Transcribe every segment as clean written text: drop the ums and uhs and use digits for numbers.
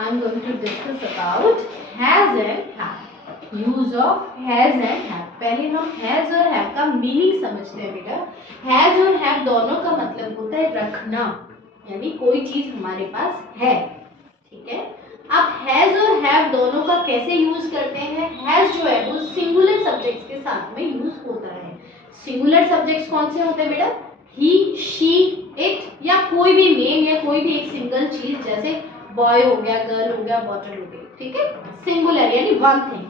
I'm going to discuss about has and have. Use of has and have. पहले हम has और have का meaning समझते हैं बेटा। हैज और हैव दोनों का मतलब होता है रखना, यानी कोई चीज हमारे पास है, ठीक है। अब हैज और हैव दोनों का कैसे यूज करते हैं? हैज जो है वो सिंगुलर सब्जेक्ट्स के साथ में यूज होता है। सिंगुलर सब्जेक्ट्स कौन से होते हैं बेटा? ही, शी, इट या कोई भी नेम या कोई भी एक सिंगल चीज, जैसे बॉय हो गया, गर्ल हो गया, बॉटल हो गई, ठीक है। सिंगुलर यानी वन थिंग।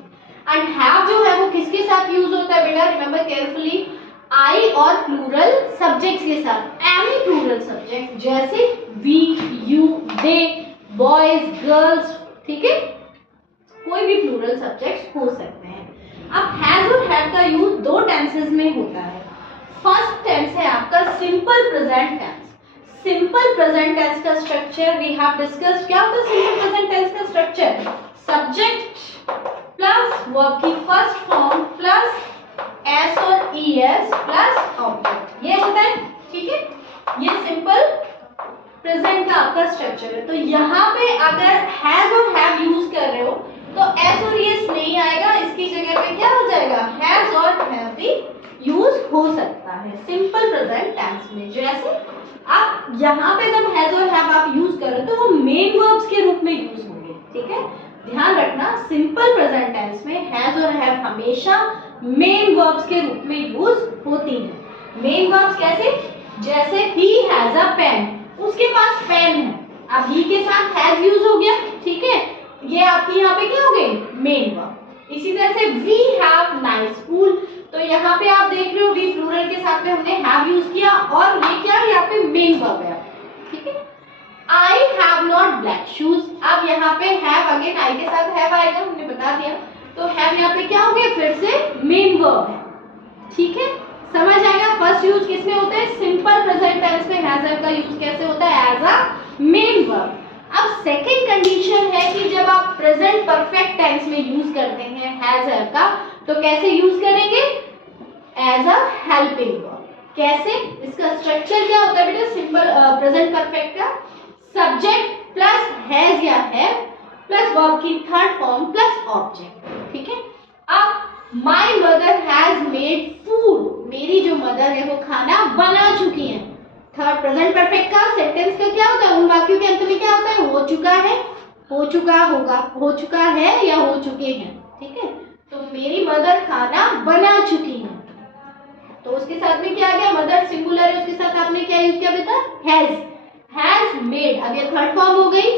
एंड हैव जो है वो किसके साथ यूज होता है बेटा? रिमेंबर केयरफुली, आई और प्लूरल सब्जेक्ट्स के साथ। एनी प्लूरल सब्जेक्ट जैसे we, you, they, boys, girls, ठीक है, कोई भी प्लूरल सब्जेक्ट्स हो सकते हैं। अब हैज और हैव का यूज दो टेंसेस में होता है। फर्स्ट टेंस है आपका simple present tense. Simple present tense का स्ट्रक्चर वी हैव डिस्कस्ड। क्या होता है सिंपल प्रेजेंट टेंस का स्ट्रक्चर? सब्जेक्ट प्लस वर्ब की फर्स्ट फॉर्म प्लस एस और ईएस प्लस ऑब्जेक्ट, ये होता है, ठीक है। ये सिंपल प्रेजेंट का आपका स्ट्रक्चर है। तो यहाँ पे अगर हैज और हैव यूज कर रहे हो तो एस और ईएस नहीं आएगा, इसकी जगह पे क्या हो जाएगा? हैज और हैव भी यूज हो सकता है सिंपल प्रेजेंट टेंस में। जैसे आप यहाँ पे जब हैज और हैव आप यूज कर रहे हो तो वो मेन वर्ब्स के रूप में यूज होंगे, ठीक है। ध्यान रखना, सिंपल प्रेजेंट टेंस में हैज और हैव हमेशा मेन वर्ब्स के रूप में यूज होती है। मेन वर्ब्स कैसे? जैसे ही हैज अ पेन, उसके पास पेन है, अब ही के साथ हैज यूज हो गया, ठीक है। ये आपकी यहाँ पे क्या हो गई? Main verb. इसी तरह से वी हैव नाइस स्कूल, तो यहाँ पे आप देख रहे हो वी प्लूरल के साथ में हमने हैव यूज किया और ये क्या है? यहाँ पे मेन वर्ब है, ठीक है। I have not black shoes, अब यहाँ पे have अगेन आई के साथ have आएगा, हमने बता दिया। तो have यहाँ पे क्या हो गया? फिर से मेन वर्ब है, ठीक है। समझ आएगा? फर्स्ट यूज किसमें होता है? सिंपल प्रेजेंट टेंस में हैज हैव का यूज कैसे होता है? As a main verb. अब सेकंड कंडीशन है कि जब आप प्रेजेंट परफेक्ट टेंस में यूज करते हैं हैज हैव का, तो कैसे यूज करेंगे? As a helping verb. कैसे? इसका स्ट्रक्चर क्या होता है बेटा सिंपल प्रेजेंट परफेक्ट का? सब्जेक्ट प्लस हैज या हैव प्लस वर्ब की थर्ड फॉर्म प्लस ऑब्जेक्ट, ठीक है। अब my mother has made food, मेरी जो मदर है वो खाना बना चुकी है। थर्ड प्रेजेंट परफेक्ट का सेंटेंस का क्या होता है? उन वाक्यों के अंत में क्या होता है? हो चुका है, हो चुका होगा, हो चुका है या हो चुके हैं, ठीक है। तो मेरी मदर खाना बना चुकी है, तो उसके साथ में क्या आ गया? मदर सिंगुलर है, उसके साथ आपने क्या यूज किया बेटा? Has made. अब ये थर्ड फॉर्म हो गई,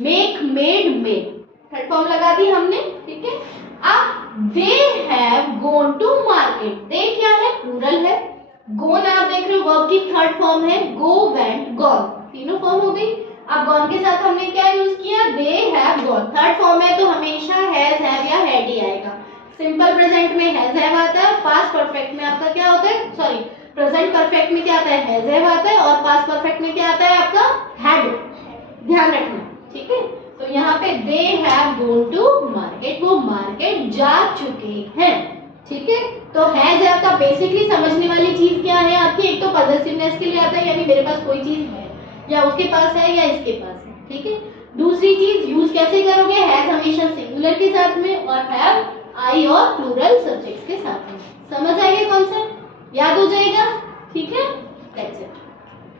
make, made, made, third form लगा दी हमने, ठीक है। अब they have gone to market, they क्या है? प्लूरल है। गॉन आप देख रहे हो वर्ब की थर्ड फॉर्म है, गो, वेंट, गॉन, तीनों फॉर्म हो गई। अब गॉन के साथ हमने क्या यूज किया? दे हैव गॉन, थर्ड फॉर्म है तो हमेशा हैज हैव या हैड ही आएगा। सिंपल प्रेजेंट में हैज हैव आता है, पास्ट परफेक्ट में आपका क्या होता है? सॉरी, प्रेजेंट परफेक्ट में क्या आता है? हैज हैव आता है, और पास्ट परफेक्ट में क्या आता है आपका? हैड। ध्यान रखना, ठीक है। तो यहाँ पे they have gone to market, वो मार्केट जा चुके हैं, ठीक है। तो हैज हैव का बेसिकली समझने वाली चीज क्या है आपकी? एक तो पॉजेसिवनेस के लिए आता है, यानी मेरे पास कोई चीज है या उसके पास है या इसके पास है, ठीक है। दूसरी चीज यूज कैसे करोगे? हैज हमेशा सिंगुलर के साथ में और हैव आई और प्लूरल सब्जेक्ट्स के साथ में। समझ आएगा कॉन्सेप्ट? याद हो जाएगा, ठीक है। That's it.